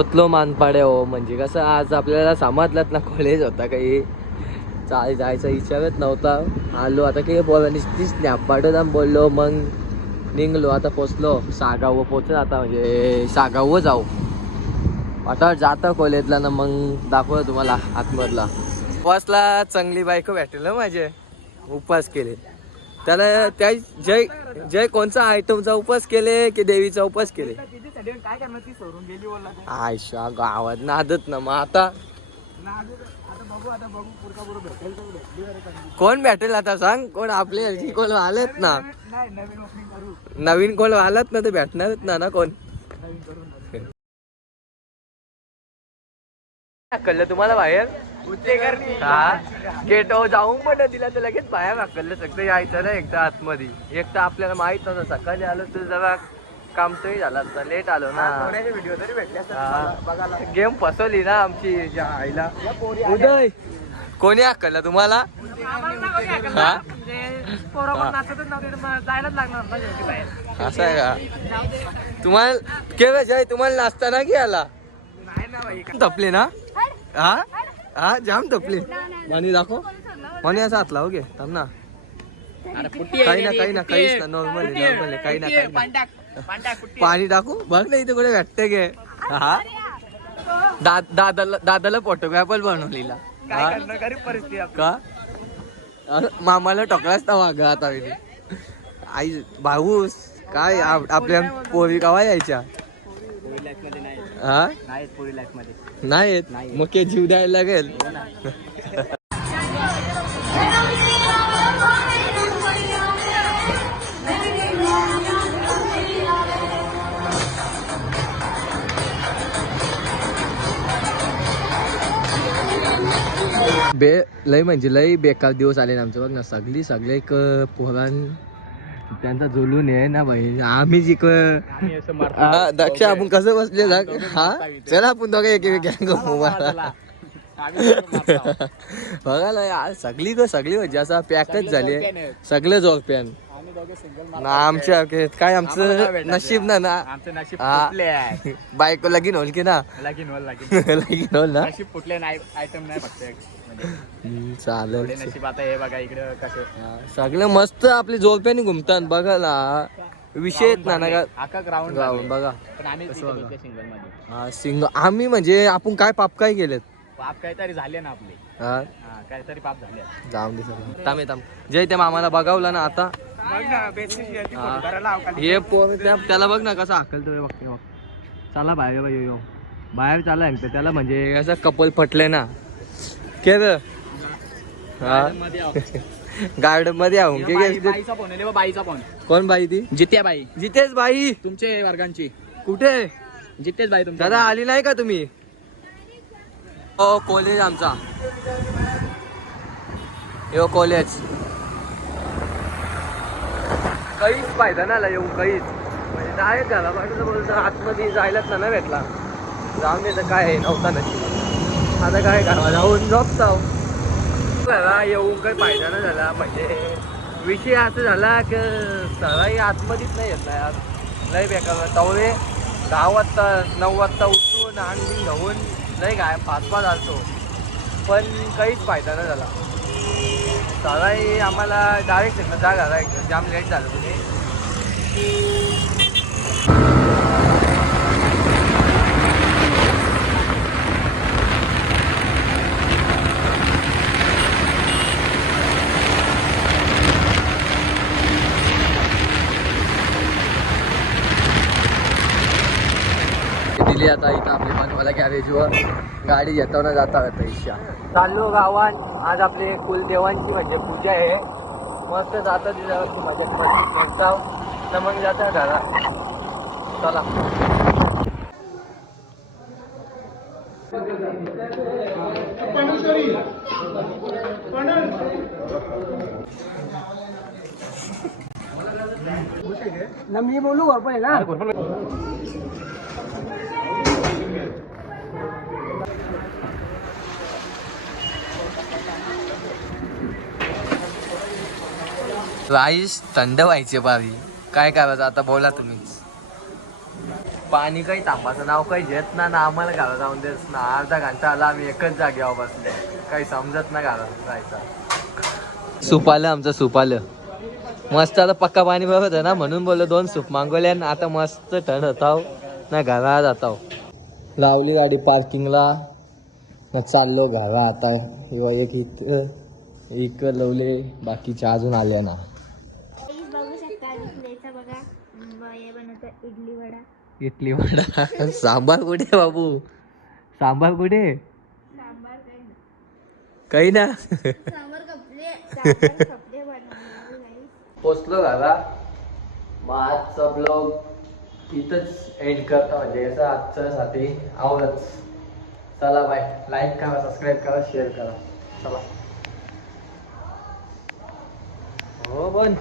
पोचलो मानपाड्या हो. म्हणजे कसं आज आपल्याला समजलंच ना कॉलेज होता काही जायचा विचारच नव्हता. आलो आता काही बोला नुसतीच स्नॅपपाडत बोललो मग निघलो. आता पोचलो सागाव पोचलो आता म्हणजे सागाव जाऊ आता जाता कॉलेजला ना मग दाखवलं तुम्हाला आतमधला. उपवासला चांगली बायको भेटेल ना माझे उपवास केले त्याला त्या जय जय कोणचा आयटमचा उपवास केले की देवीचा उपवास केले काय करणार ती सोडून गेली बोलला आयशा गावात नादत ना मग आता आता बघू पुरका पुरं भेटेल तर भेटली. कोण भेटेल आता सांग कोण आपले हलकी कोण आलेत ना नाही नवीन ओपनिंग करू नवीन कोण आलात ना ते भेटणारच ना कोण नवीन करू कळलं तुम्हाला बाहेर गेट जाऊन पण दिला तर लगेच बाहेर हाकललं सगळं यायचं ना एकदा आतमध्ये. एक तर आपल्याला माहित नव्हतं सकाळी आलो तर जरा काम तरी झाला तर लेट आलो ना. व्हिडिओ तरी भेटले गेम फसवली ना आमची आईला. उदय कोणी हाकललं तुम्हाला जायलाच लागणार असं आहे का तुम्हाला केव्हा जय तुम्हाला नाश्ता ना की आला तपले ना हा हा जाम तपले मनी दाखव मनी असा हातला ओके थांब ना काही ना काहीच ना नॉर्मल काही ना पाणी टाकू बघ ना इथे कुठे भेटते गे. हा दादाला फोटोग्राफर बनवलेला परिस्थिती का मामाला टोकलाच ना वाघ आता आई भाऊस काय आपल्या पोरी कवा यायच्या हा नाही येत मग ते जीव द्यायला लागेल. लय म्हणजे लय बेकार दिवस आले ना आमच्या बघ ना सगळे एक पोरान त्यांचा जोलून आहे ना भाई. आम्ही जिक दक्ष आपण कसं बसले हा चला आपण दोघे एक गँग बघायला यार सगळी म्हणजे असं पॅकच झाली सगळे जोग पॅन आमच्या काय आमचं नशीब ना बायको लगीन होल की ना लगीन होल ना फुटले नाही आयटम नाही फक्त चालेल आता हे बघा इकडे कसं सगळे मस्त आपली जोडप्याने घुमतात बघायला विषय ना ग्राउंड बघा सिंगल मध्ये हा सिंग आम्ही म्हणजे आपण काय पाप काय केलेत पाप काहीतरी झाले ना आपले हा काहीतरी पाप झाले जाऊन दे सगळं थांब जय त्या मामाला बघावलं ना आता हे त्याला बघ ना कसं हाकलतो बघ चला बाहेर चाला त्याला म्हणजे असं कपल फटले ना केलं हा गार्डन मध्ये आहोत बाईचा फोन आहे बाईचा फोन कोण बाई ती जितेश बाई तुमचे वर्गांची कुठे जितेश बाई तुमच्या दादा आली नाही का तुम्ही हो कॉलेज आमचा यो कॉलेज काहीच फायदा नाही येऊ काहीच म्हणजे डायरेक्ट झाला पाहिजे बोलतो आतमध्ये जायलाच ना भेटला जाऊन देतं काय नव्हता नशीब आता काय करावं जाऊन झोपताव झाला येऊन काही फायदा नाही झाला. म्हणजे विषय असं झाला की सगळी आतमध्येच नाही येत यार लय बेकार तवरे 10 वाजता 9 वाजता उठून आणून घेऊन नाही काय 5 झालतो पण काहीच फायदा नाही झाला. सगळी आम्हाला डायरेक्ट जा झाला एकदम जाम लेट झालं तुम्ही दिली आता इथं आपली बनवायला गॅरेजवर गाडी येताना जाता इच्छा चाललो गावात. आज आपली कुलदेवांची म्हणजे पूजा आहे मस्त जाता तिथं माझ्या तर मग जाता घरा चला मी बोलू आपण ना आईस थंड व्हायचे बावी काय करायचं आता बोला तुम्ही. पाणी काही तांबाचं नाव काही घेत ना आम्हाला घाला जाऊन देत ना. अर्धा घंटा आला आम्ही एकच जागेवर बसले, काही समजत ना घाला जायचं. सूप आलं आमचं, सूप आलं मस्त. आता पक्का पाणी बघत आहे ना म्हणून बोललो 2 सूप मागवले. आणि आता मस्त थंड होताव ना घरा जाताव. लावली गाडी पार्किंगला मग चाललो घरा आता. किंवा एक इथं लावले, बाकीचे अजून आले ना. बघू शकता दिसलेचा बघा. हे बनवतं इडली वडा. इडली वडा. सांबार कुठे बाबू, सांबार कुठे? सांबार काही ना. सांबार कपडे बनवले. पोचलो घरा. मग आजचा ब्लॉग इथंच एंड करता, म्हणजे याचा आजच्या साठी आवडच. चला बाय. लाईक करा, सबस्क्राईब करा, शेअर करा. चला हो पण